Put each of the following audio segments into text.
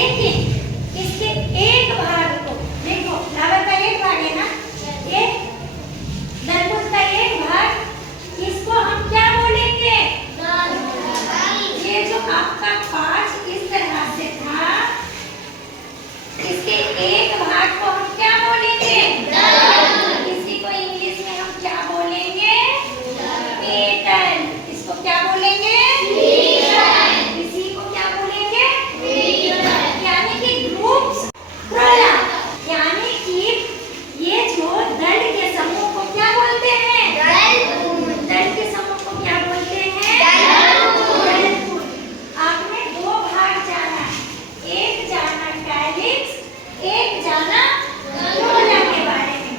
लेकिन इसके एक भाग को देखो, फ्लावर का एक भाग है ना, एक तरबूज का एक भाग, इसको हम क्या बोलेंगे? ये जो आपका पाँच इस तरह से था, इसके एक भाग को हम क्या बोलेंगे? इसी को इंग्लिश में हम क्या बोलेंगे? पेटल। इसको क्या बोलेंगे? इसी को क्या बोलेंगे? यानी कि ग्रुप्स प्रोलम, यानी कि ये जो दल के समूह को क्या बोलते हैं? दल के समूह को क्या बोलते हैं? दल। आपने दो भाग जाना, एक जाना कैलिक्स, एक जाना प्रोलम के बारे में।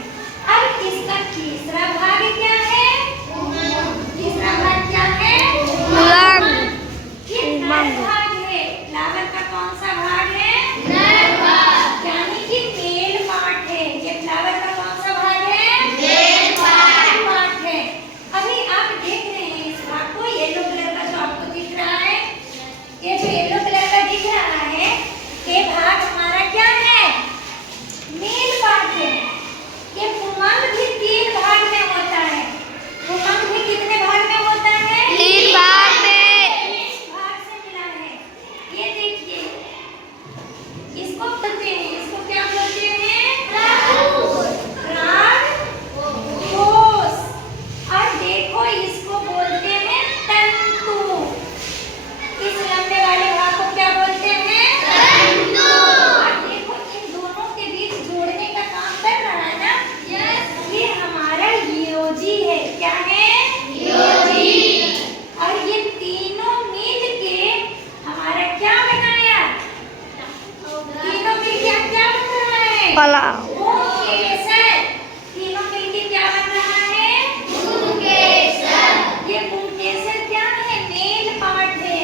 अब इसका तीसरा भाग क्या है? तीसरा भाग क्या है? ये नर भाग है। फ्लावर का कौन सा भाग है? नर भाग, यानी कि मेल पार्ट है। ये फ्लावर का कौन सा भाग है? मेल पार्ट है। अभी आप देख रहे हैं इस भाग को, येलो कलर का जो आपको दिख रहा है, ये जो येलो कलर का दिख रहा है, ये भाग हमारा क्या है? मेल पार्ट है। ये पुमंग भी तीन भाग में होता है। पुमंग भी कितने भाग में होता है? तीन भाग में। तीन भाग से मिला है। ये देखिए, इसको बोलते हैं, इसको क्या बोलते हैं? राग घोष। और देखो, इसको बोलते हैं तंतु। इस लंबे वाले भाग को क्या बोलते हैं? तंतु। और देखो, इन दोनों के बीच जोड़ने का काम कर रहा है ना? ये हमारा योजी है। क्या है? योजी। और ये तीनों मिल के हमारा क्या बनाया? तीनों मिल के क्या बन रहा है? पुंकेसर। तीनों मिल के क्या बन रहा है? पुंकेसर। ये पुंकेसर क्या है? मेल पार्ट है।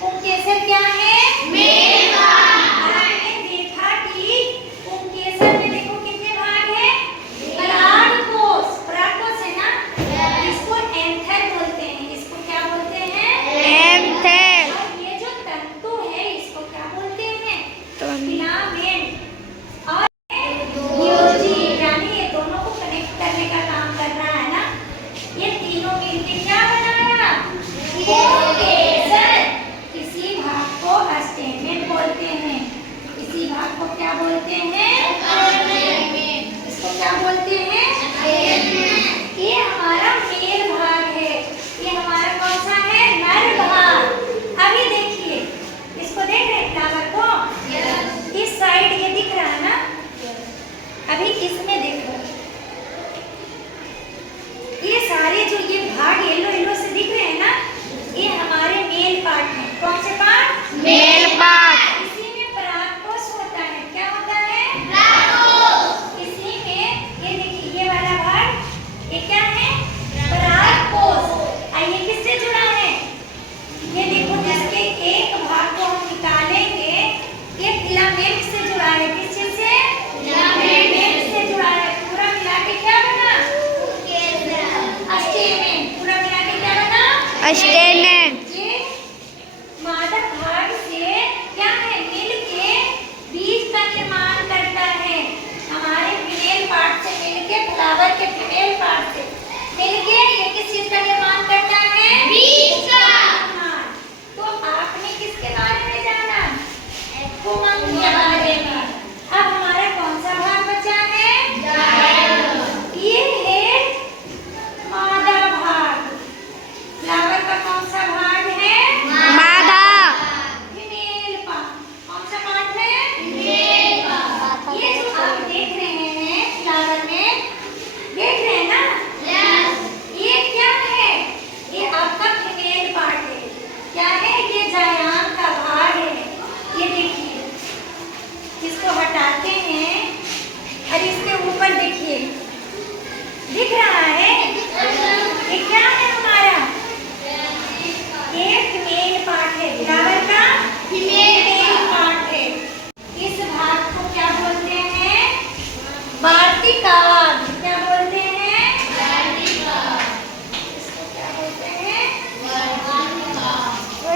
पुंकेसर क्या है? Male part. आपने देखा कि पुंकेसर में देखो कितने भाग हैं? परागकोश। परागकोश है ना? इसको एंथर बोलते हैं। इसको क्या बोलते हैं? एंथर। और ये जो तंतु है, इसको क्या बोलते हैं? फिलामेंट। और योजी, यानी ये दोनों को कनेक्ट करने का काम कर रहा है ना? ये तीनों मिलके क्या बनाया? पुंकेसर। इसी भाग को स्टेमेन बोलते हैं। इसी भाग को क्या बोलते हैं? इसको क्या बोलते हैं? ये हमारा मेल भाग है। ये हमारा कौन सा है? नर भाग। अभी देखिए, इसको देख रहे हैं फ्लावर को? इस साइड ये दिख रहा है ना? अभी इसमें देखो, ये सारे जो ये भाग येलो येलो से दिख रहे हैं ना, ये हमारे मेल पार्ट हैं। कौन से पार्ट? Male part. इसी में परागकोश होता है। क्या होता है? परागकोश। इसी में ये देखिए, ये वाला भाग, ये क्या है? परागकोश। आइए, किससे जुड़ा है? ये देखो, जिसके एक भाग को हम निकालेंगे, ये फिलामेंट से जुड़ा है। किस चीज से? फिलामेंट से जुड़ा है। पूरा मिला के क्या बना? स्टेमेन। पूरा मिला के क्या बना? स्टेमेन। ये मादक भाग से क्या है? मिल के बीज का निर्माण करता है। हमारे फीमेल पार्ट से मिल के, फ्लावर के फीमेल पार्ट से मिल के ये किस चीज का निर्माण करता है? बीज का। हाँ, तो आपने किसके बारे में जाना? पुमंग के बारे में। अब हमारा कौन सा भाग बचा है? ये है मादा भाग। फ्लावर का कौन सा भाग है? मादा। Female part. कौन सा पार्ट है? Female part. ये जो आप देख रहे हैं फ्लावर में, देख रहे हैं ना? ये क्या है? ये आपका फीमेल पार्ट है। क्या है? ये जायान का भाग है। ये देखिए, इसको हटाते हैं और इसके ऊपर देखिए, दिख रहा है? ये क्या है हमारा? ये फीमेल पार्ट है। फ्लावर का फीमेल पार्ट है। इस भाग को क्या बोलते हैं? वार्तिकाग्र। क्या बोलते हैं? वार्तिकाग्र। इसको क्या बोलते हैं? वार्तिकाग्र।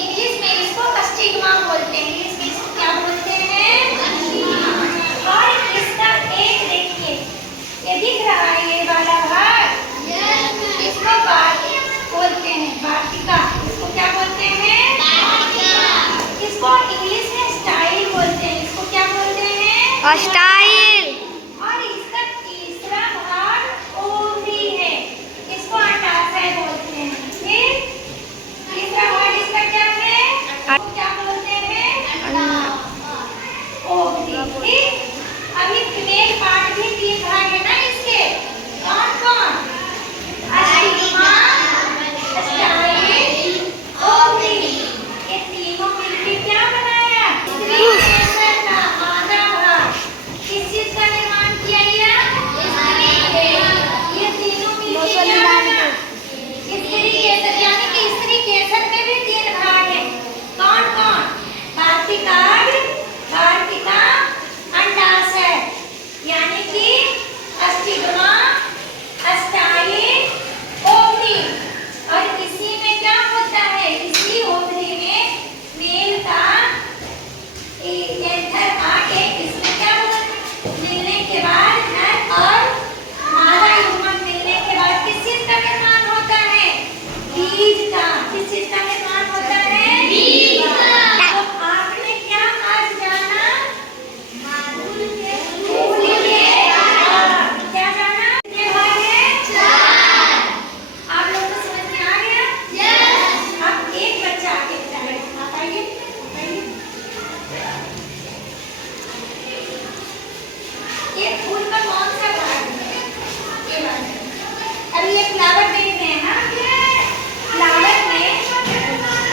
इंग्लिश में इसको स्टिग्मा बोलते हैं। इंग्लिश में इसको क्या बोलते हैं? स्टाइल। और इसका तीसरा भाग ओवरी है, इसको अंडाशय बोलते हैं। ठीक, तीसरा भाग इसका क्या है, क्या बोलते हैं, ओवरी। ठीक, अभी फीमेल पार्ट भी 3 भाग है ना इसके, कौन कौन, अस्टिग्मा, स्टाइल, ओवरी। ये तीनों मिलके क्या बनाया, स्त्री केसर का मादा भाग। किस चीज का निर्माण किया ये तीनों मिलके क्या बना, स्त्री केसर। यानी कि स्त्री केसर में भी 3 भाग है, कौन कौन, वार्तिकाग्र, वार्तिका, अंडाशय। यानी कि अस्टिग्मा, स्टाइल, ओवरी। और इसी में क्या होता है, इसी ओवरी में मेल का एंथर आके इसमें क्या होता है, मिलने के बाद नर और मादा युग्मक मिलने के बाद किस चीज का निर्माण होता है, बीज का। किस चीज का निर्माण होता है, बीज का। तो आपने क्या आज जाना, फूल के क्या जाना, कितने भाग है, 4। आप लोग को समझ में आ गया, यस। अब एक बच्चा आगे बताएगा, आप आइए, आइए। ये फूल का कौन सा भाग है, ये वाला। अभी ये फ्लावर देख रहे हैं ना, फ्लावर में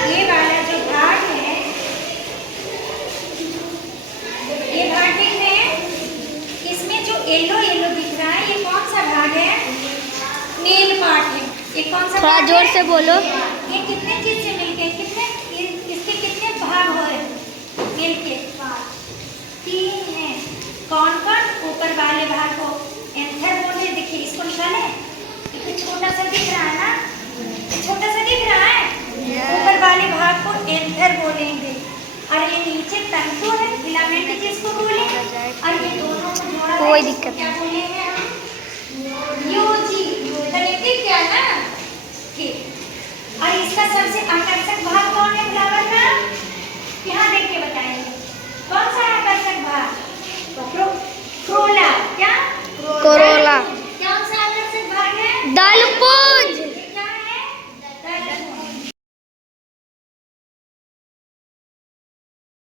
ये वाला जो भाग है, ये भाग देख रहे हैं, इसमें जो येलो येलो दिख रहा है, ये कौन सा भाग है, मेल पार्ट है। ये कौन सा थोड़ा भाग जोर है? से बोलो। ये कितने चीज से मिलके, कितने इसके कितने भाग हो रहे, मिलके 3 है। कौन कौन, ऊपर वाले भाग को एंथर बोले, देखिए इसको निकाले, ये छोटा सा दिख रहा है ना, ये छोटा सा दिख रहा है, ऊपर वाले भाग को एंथर बोलेंगे। और ये नीचे तंतु है, फिलामेंट जिसको बोलेंगे। और ये दोनों को जोड़ा है, कोई दिक्कत क्या बोलेंगे हम, यूजी, कनेक्टिव क्या ना। ठीक, और इसका सबसे आकर्षक भाग